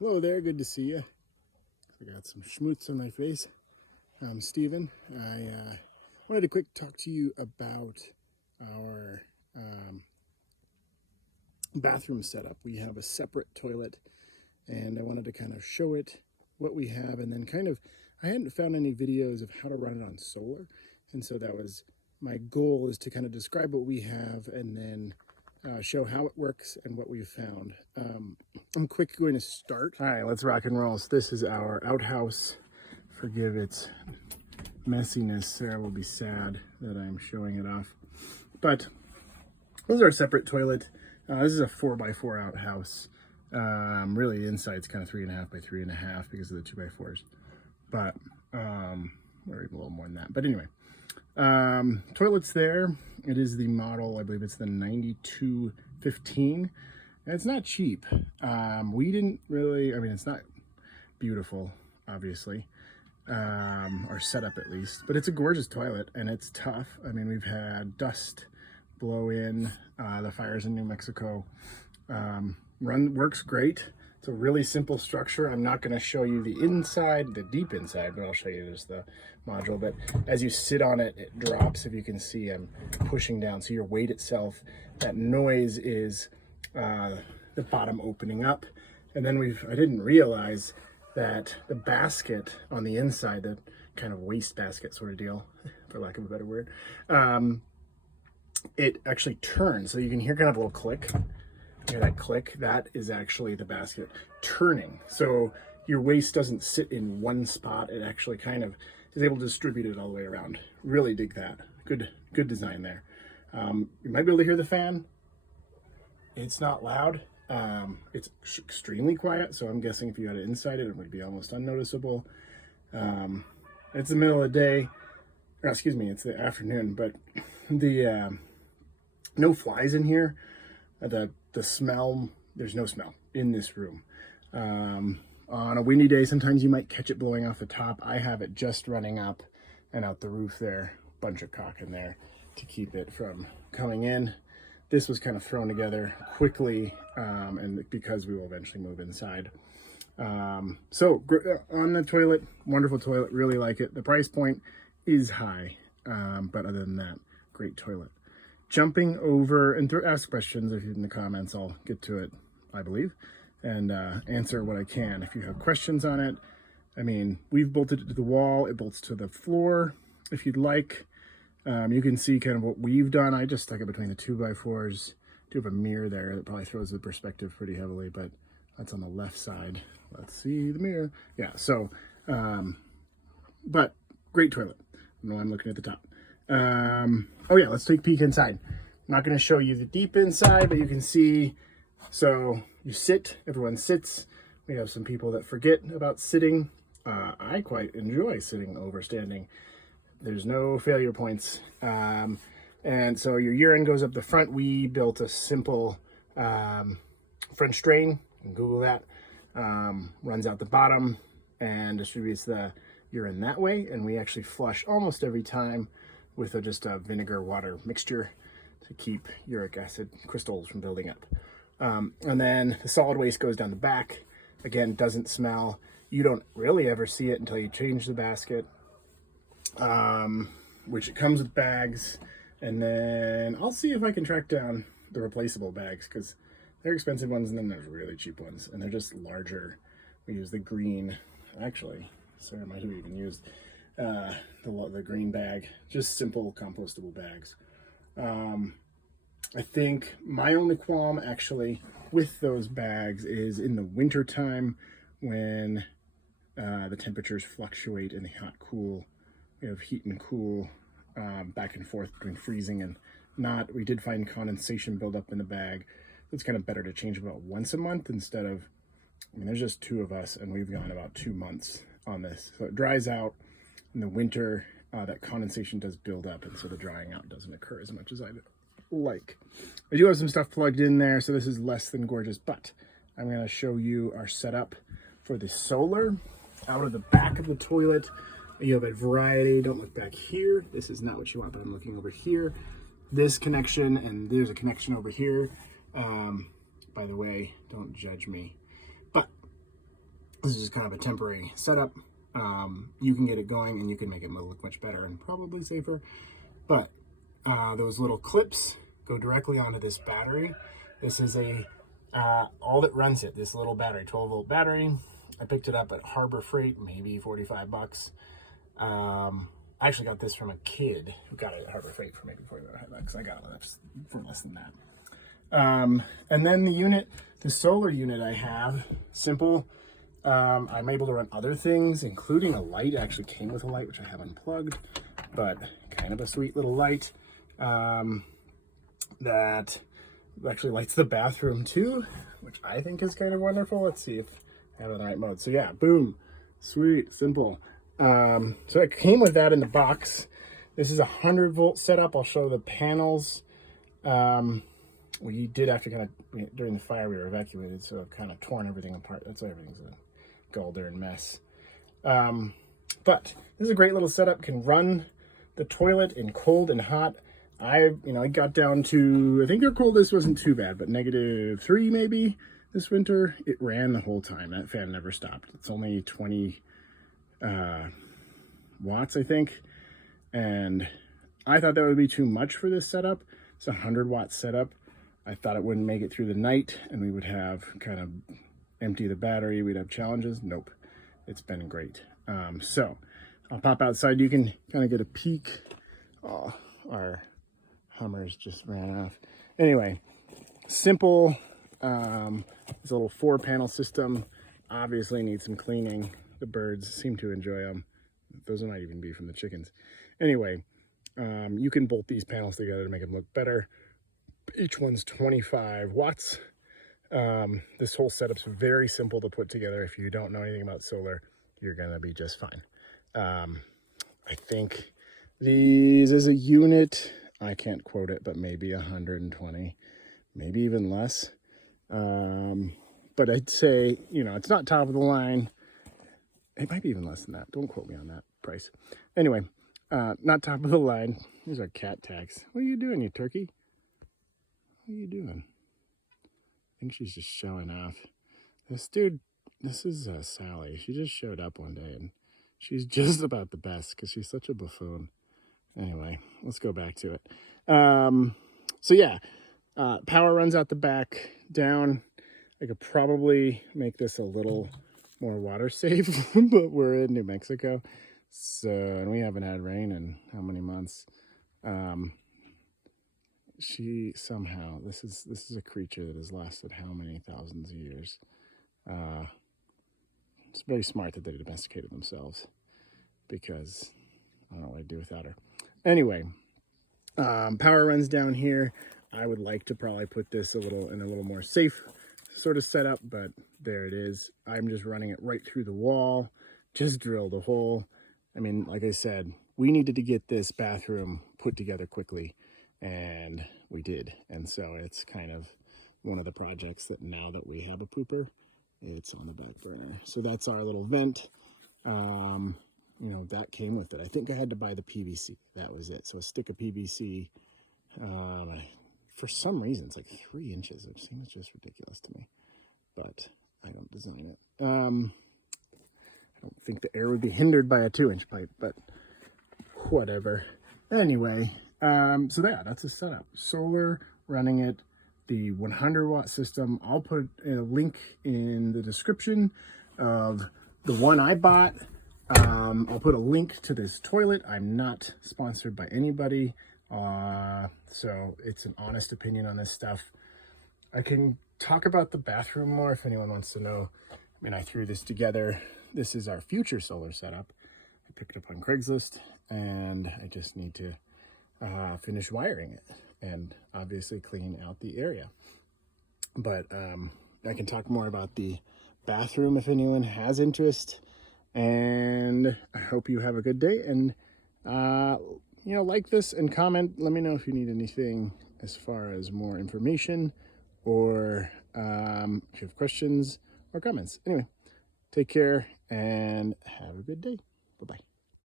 Hello there, good to see you. I got some schmutz on my face. I'm Steven. I wanted to quick talk to you about our bathroom setup. We have a separate toilet, and I wanted to kind of show it, what we have, and then I hadn't found any videos of how to run it on solar, and so that was my goal, is to kind of describe what we have and then show how it works and what we've found. I'm going to start. All right, let's rock and roll. So this is our outhouse. Forgive its messiness. Sarah will be sad that I'm showing it off. But this is our separate toilet. This is a 4x4 outhouse. Really, the inside's kind of 3.5 by 3.5 because of the 2x4s. But, or even a little more than that. But anyway, toilet's there. It is the model, I believe it's the 9215. And it's not cheap. We didn't really, I mean, it's not beautiful, obviously, or setup at least, but it's a gorgeous toilet and it's tough. I mean, we've had dust blow in, the fires in New Mexico. Works great. It's a really simple structure. I'm not going to show you the inside, the deep inside, but I'll show you just the module. But as you sit on it, it drops. If you can see, I'm pushing down. So your weight itself, that noise is the bottom opening up. And then I didn't realize that the basket on the inside, the kind of waste basket sort of deal, for lack of a better word, it actually turns. So you can hear kind of a little click. Hear that click? That is actually the basket turning. So your waste doesn't sit in one spot. It actually kind of is able to distribute it all the way around. Really dig that. Good design there. You might be able to hear the fan. It's not loud. It's extremely quiet. So I'm guessing if you had it inside it would be almost unnoticeable. It's the middle of the day. Or excuse me, it's the afternoon. But the no flies in here. The smell, there's no smell in this room. On a windy day, sometimes you might catch it blowing off the top. I have it just running up and out the roof there. Bunch of caulk in there to keep it from coming in. This was kind of thrown together quickly, and because we will eventually move inside. So on the toilet, wonderful toilet, really like it. The price point is high, but other than that, great toilet. Jumping over, and ask questions if you're in the comments, I'll get to it, I believe, and answer what I can. If you have questions on it, I mean, we've bolted it to the wall, it bolts to the floor. If you'd like, you can see kind of what we've done. I just stuck it between the 2x4s. Do have a mirror there that probably throws the perspective pretty heavily, but that's on the left side. Let's see the mirror. Yeah, so, but great toilet. I know I'm looking at the top. Oh yeah, let's take a peek inside. I'm not going to show you the deep inside, but you can see, so you sit, everyone sits. We have some people that forget about sitting. I quite enjoy sitting over standing. There's no failure points. And so your urine goes up the front. We built a simple French drain. You can Google that. Runs out the bottom and distributes the urine that way. And we actually flush almost every time with just a vinegar water mixture to keep uric acid crystals from building up. And then the solid waste goes down the back. Again, doesn't smell. You don't really ever see it until you change the basket, which it comes with bags. And then I'll see if I can track down the replaceable bags, because they're expensive ones and then there's really cheap ones, and they're just larger. We use the green, actually, Sarah might have even used the green bag, just simple compostable bags. I think my only qualm actually with those bags is in the winter time when the temperatures fluctuate in the hot cool. We have heat and cool back and forth between freezing and not. We did find condensation buildup in the bag. It's kind of better to change about once a month instead of, I mean, there's just 2 of us and we've gone about 2 months on this. So it dries out in the winter. That condensation does build up, and so the drying out doesn't occur as much as I'd like. I do have some stuff plugged in there, so this is less than gorgeous, but I'm going to show you our setup for the solar. Out of the back of the toilet, you have a variety. Don't look back here. This is not what you want, but I'm looking over here. This connection, and there's a connection over here. By the way, don't judge me. But This is just kind of a temporary setup. You can get it going and you can make it look much better and probably safer. But those little clips go directly onto this battery. This is all that runs it, this little battery, 12-volt battery. I picked it up at Harbor Freight, maybe 45 bucks. I actually got this from a kid who got it at Harbor Freight for maybe 45 bucks. I got it for less than that. And then the solar unit I have, simple. I'm able to run other things, including a light. It actually came with a light, which I have unplugged, but kind of a sweet little light that actually lights the bathroom too, which I think is kind of wonderful. Let's see if I have it in the right mode. So yeah, boom, sweet, simple. So it came with that in the box. This is a 100-volt setup. I'll show the panels. We did have to kind of, during the fire, we were evacuated, so I've kind of torn everything apart. That's why everything's a golder mess. But this is a great little setup. Can run the toilet in cold and hot. I got down to, I think our coldest wasn't too bad, but -3 maybe this winter. It ran the whole time. That fan never stopped. It's only 20 watts, I think. And I thought that would be too much for this setup. It's a 100-watt setup. I thought it wouldn't make it through the night and we would have kind of empty the battery. We'd have challenges. Nope. It's been great. So I'll pop outside. You can kind of get a peek. Oh, our Hummers just ran off. Anyway, simple. It's a little 4-panel system. Obviously needs some cleaning. The birds seem to enjoy them. Those might even be from the chickens. Anyway, you can bolt these panels together to make them look better. Each one's 25 watts. This whole setup's very simple to put together. If you don't know anything about solar, you're gonna be just fine. I think these as a unit, I can't quote it, but maybe 120, maybe even less. But I'd say, it's not top of the line. It might be even less than that. Don't quote me on that price. Anyway, not top of the line. Here's our cat tags. What are you doing, you turkey? What are you doing? I think she's just showing off. This is Sally. She just showed up one day and she's just about the best because she's such a buffoon. Anyway, let's go back to it. So yeah, power runs out the back down. I could probably make this a little more water safe, but we're in New Mexico. So, and we haven't had rain in how many months? She somehow, this is a creature that has lasted how many thousands of years. It's very smart that they domesticated themselves because I don't know what I'd do without her. Anyway, power runs down here. I would like to probably put this in a little more safe sort of setup, but there it is. I'm just running it right through the wall, just drilled a hole. I mean, like I said, we needed to get this bathroom put together quickly, and we did. And so it's kind of one of the projects that now that we have a pooper, it's on the back burner. So that's our little vent. That came with it. I think I had to buy the PVC. That was it. So a stick of PVC, for some reason, it's like 3 inches, which seems just ridiculous to me, but I don't design it. I don't think the air would be hindered by a 2-inch pipe, but whatever. Anyway, so yeah, that's a setup. Solar, running it, the 100-watt system. I'll put a link in the description of the one I bought. I'll put a link to this toilet. I'm not sponsored by anybody, so it's an honest opinion on this stuff. I can talk about the bathroom more if anyone wants to know. I mean, I threw this together. This is our future solar setup. I picked it up on Craigslist, and I just need to finish wiring it and obviously clean out the area. But I can talk more about the bathroom if anyone has interest. And I hope you have a good day, and like this and comment. Let me know if you need anything as far as more information, or if you have questions or comments. Anyway, take care and have a good day. Bye-bye.